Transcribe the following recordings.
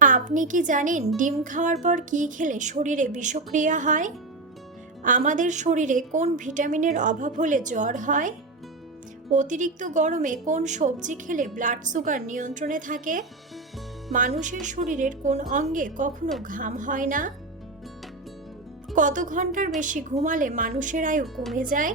আপনি কি জানেন ডিম খাওয়ার পর কী খেলে শরীরে বিষক্রিয়া হয়? আমাদের শরীরে কোন ভিটামিনের অভাব হলে জ্বর হয়? অতিরিক্ত গরমে কোন সবজি খেলে ব্লাড সুগার নিয়ন্ত্রণে থাকে? মানুষের শরীরের কোন অঙ্গে কখনো ঘাম হয় না? কত ঘণ্টার বেশি ঘুমালে মানুষের আয়ু কমে যায়?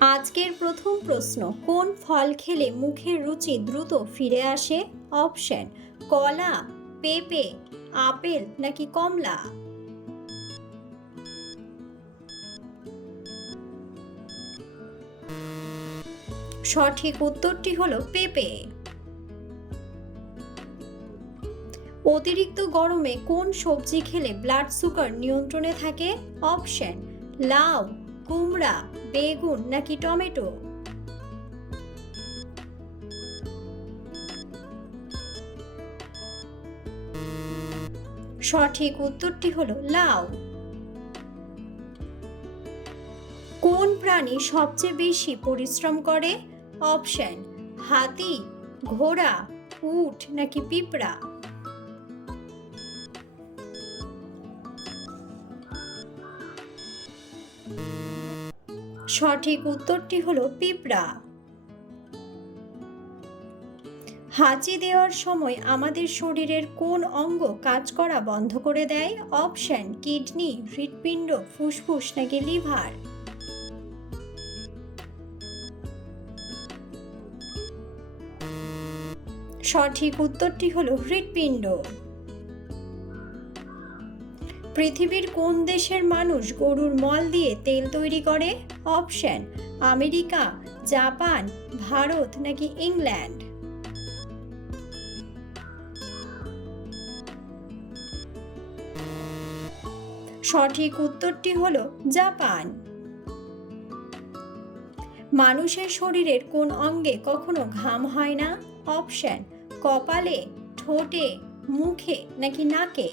আজকের প্রথম প্রশ্ন, কোন ফল খেলে মুখের রুচি দ্রুত ফিরে আসে? অপশন, কলা, পেঁপে, আপেল নাকি কমলা? সঠিক উত্তরটি হলো পেঁপে। অতিরিক্ত গরমে কোন সবজি খেলে ব্লাড সুগার নিয়ন্ত্রণে থাকে? অপশন, লাউ কুমড়া, বেগুন নাকি টমেটো? সঠিক উত্তরটি হলো লাউ। কোন প্রাণী সবচেয়ে বেশি পরিশ্রম করে? অপশন, হাতি, ঘোড়া, উট নাকি পিঁপড়া? সঠিক উত্তরটি হলো পিঁপড়া। হাঁচি দেওয়ার সময় আমাদের শরীরের কোন অঙ্গ কাজ করা বন্ধ করে দেয়? অপশন, কিডনি, হৃৎপিণ্ড, ফুসফুস নাকি লিভার? সঠিক উত্তরটি হলো হৃৎপিণ্ড। পৃথিবীর কোন দেশের মানুষ গরুর মল দিয়ে তেল তৈরি করে? অপশন, আমেরিকা, জাপান, ভারত নাকি ইংল্যান্ড? সঠিক উত্তরটি হলো জাপান। মানুষের শরীরের কোন অঙ্গে কখনো ঘাম হয় না? অপশন, কপালে, ঠোঁটে, মুখে নাকি নাকে?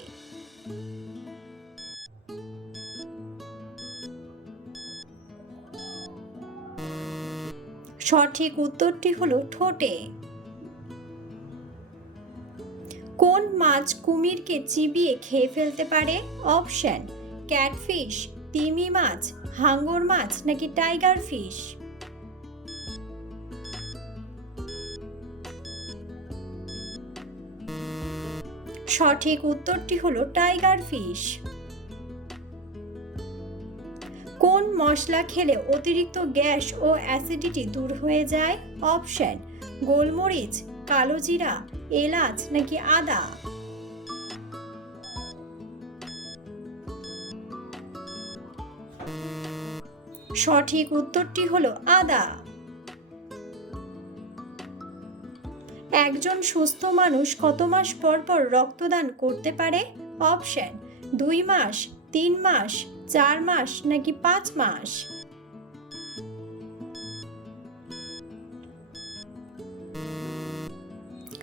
সঠিক উত্তরটি হলো ঠোঁটে। কোন মাছ কুমিরকে চিবিয়ে খেয়ে ফেলতে পারে? অপশন, ক্যাটফিশ, তিমি মাছ, হাঙ্গর মাছ নাকি টাইগার ফিশ? সঠিক উত্তরটি হলো টাইগার ফিশ। কোন মশলা খেলে অতিরিক্ত গ্যাস ও অ্যাসিডিটি দূর হয়ে যায়? অপশন, গোলমরিচ, কালো জিরা, এলাচ নাকি আদা? সঠিক উত্তরটি হলো আদা। একজন সুস্থ মানুষ কত মাস পর পর রক্তদান করতে পারে? অপশন, দুই মাস, তিন মাস চার মাস নাকি পাঁচ মাস?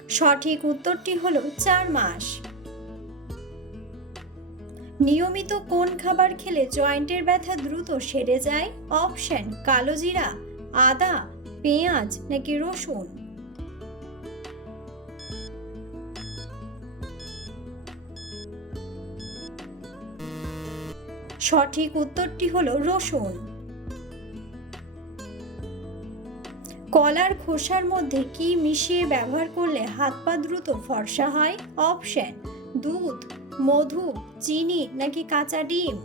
সঠিক উত্তরটি হলো চার মাস। নিয়মিত কোন খাবার খেলে জয়েন্টের ব্যথা দ্রুত সেরে যায়? অপশন, কালো জিরা, আদা, পেঁয়াজ নাকি রসুন? সঠিক উত্তরটি হলো রসুন। কলার খোসার মধ্যে কি মিশিয়ে ব্যবহার করলে হাত পা দ্রুত ফর্সা হয়? অপশন, দুধ, মধু, চিনি নাকি কাঁচা ডিম?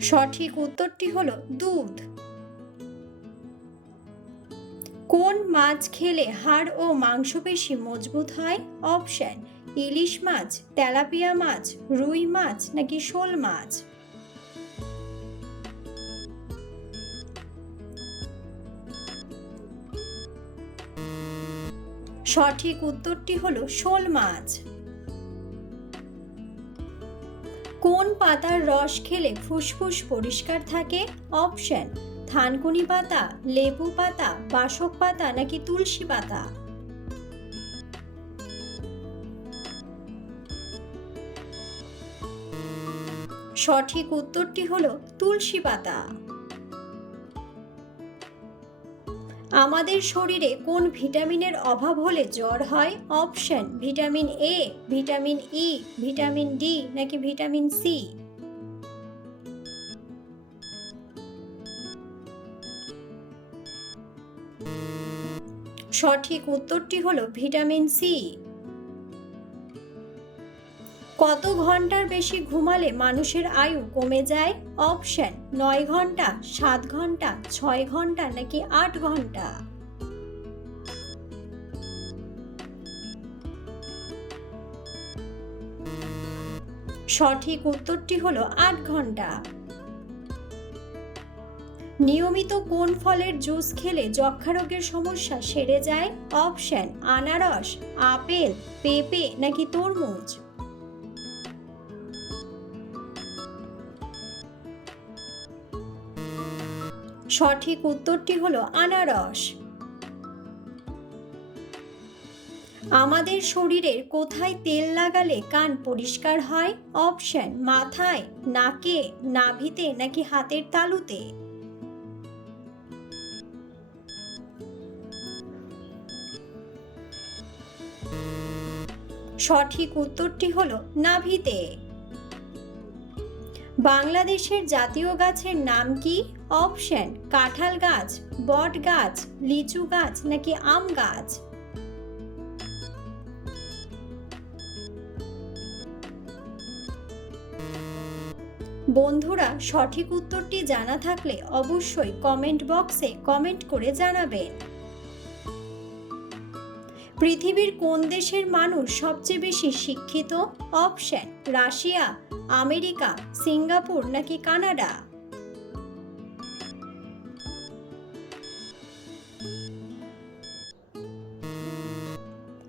সঠিক উত্তরটি হলো দুধ। মাছ খেলে হাড় ও মাংসপেশি মজবুত হয়। অপশন, ইলিশ মাছ, তেলাপিয়া মাছ, রুই মাছ নাকি শোল মাছ? সঠিক উত্তরটি হলো শোল মাছ। কোন পাতার রস খেলে ফুসফুস পরিষ্কার থাকে? অপশন থানকুনি পাতা, লেবু পাতা, বাসক পাতা নাকি তুলসী পাতা? সঠিক উত্তরটি হলো তুলসী পাতা। আমাদের শরীরে কোন ভিটামিনের অভাব হলে জ্বর হয়? Option, vitamin A vitamin E vitamin D নাকি ভিটামিন সি সঠিক উত্তরটি হলো ভিটামিন সি। কত ঘণ্টার বেশি ঘুমালে মানুষের আয়ু কমে যায়? অপশন, নয় ঘণ্টা, সাত ঘণ্টা, ছয় ঘণ্টা নাকি আট ঘণ্টা? সঠিক উত্তরটি হলো আট ঘণ্টা। নিয়মিত কোন ফলের জুস খেলে যক্ষা রোগের সমস্যা সেরে যায়? অপশন, আনারস, আপেল, পেঁপে নাকি তরমুজ? সঠিক উত্তরটি হলো আনারস। আমাদের শরীরের কোথায় তেল লাগালে কান পরিষ্কার হয়? অপশন, মাথায়, নাকে, নাভিতে নাকি হাতের তালুতে? সঠিক উত্তরটি হল নাভিতে। বাংলাদেশের জাতীয় গাছের নাম কি? অপশন, কাঁঠাল গাছ, বট গাছ, লিচু গাছ নাকি আম গাছ? বন্ধুরা, সঠিক উত্তরটি জানা থাকলে অবশ্যই কমেন্ট বক্সে কমেন্ট করে জানাবেন। পৃথিবীর কোন দেশের মানুষ সবচেয়ে বেশি শিক্ষিত? অপশন, রাশিয়া, আমেরিকা, সিঙ্গাপুর নাকি কানাডা?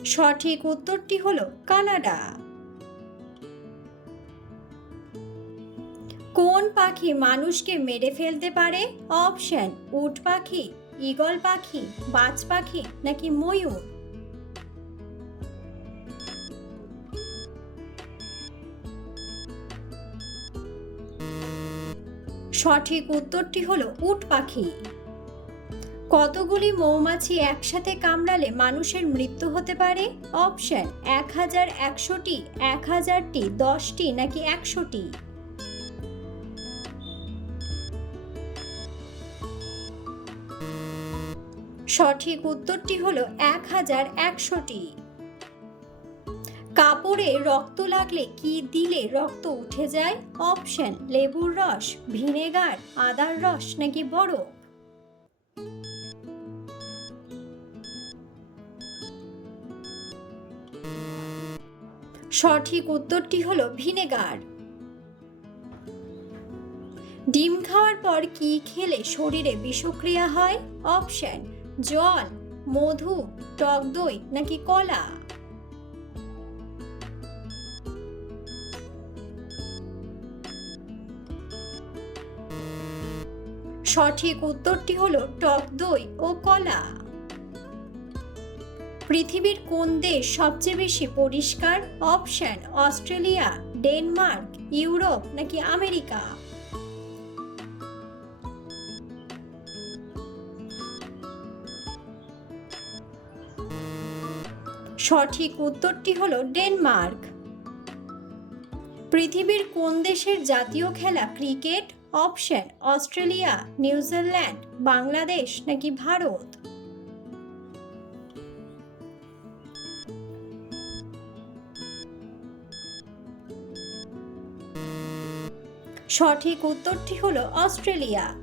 সঠিক উত্তরটি হলো কানাডা। কোন পাখি মানুষকে মেরে ফেলতে পারে? অপশন, উট পাখি, ঈগল পাখি, বাজ পাখি নাকি ময়ূর? সঠিক উত্তরটি হলো উট পাখি। কতগুলি মৌমাছি একসাথে কামড়ালে মানুষের মৃত্যু হতে পারে? অপশন, এক হাজার একশোটি, এক হাজারটি, দশটি, নাকি একশোটি? সঠিক উত্তরটি হলো এক হাজার একশোটি। কাপড়ে রক্ত লাগলে কি দিলে রক্ত উঠে যায়? অপশন, লেবুর রস, ভিনেগার, আদার রস নাকি বরফ সঠিক উত্তরটি হলো ভিনেগার। ডিম খাওয়ার পর কি খেলে শরীরে বিষক্রিয়া হয়? অপশন, জল, মধু, টক দই নাকি কলা? সঠিক উত্তরটি হলো টক দই ও কলা। পৃথিবীর কোন দেশ সবচেয়ে বেশি পরিষ্কার? অপশন, অস্ট্রেলিয়া, ডেনমার্ক, ইউরোপ নাকি আমেরিকা? সঠিক উত্তরটি হলো ডেনমার্ক। পৃথিবীর কোন দেশের জাতীয় খেলা cricket? Option, Australia New Zealand Bangladesh নাকি ভারত? সঠিক উত্তরটি হলো অস্ট্রেলিয়া।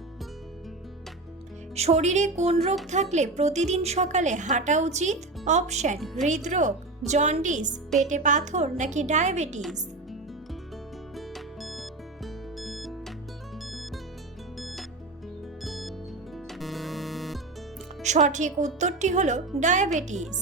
শরীরে কোন রোগ থাকলে প্রতিদিন সকালে হাঁটা উচিত? অপশন, হৃদরোগ, জন্ডিস, পেটে পাথর নাকি ডায়াবেটিস? সঠিক উত্তরটি হলো ডায়াবেটিস।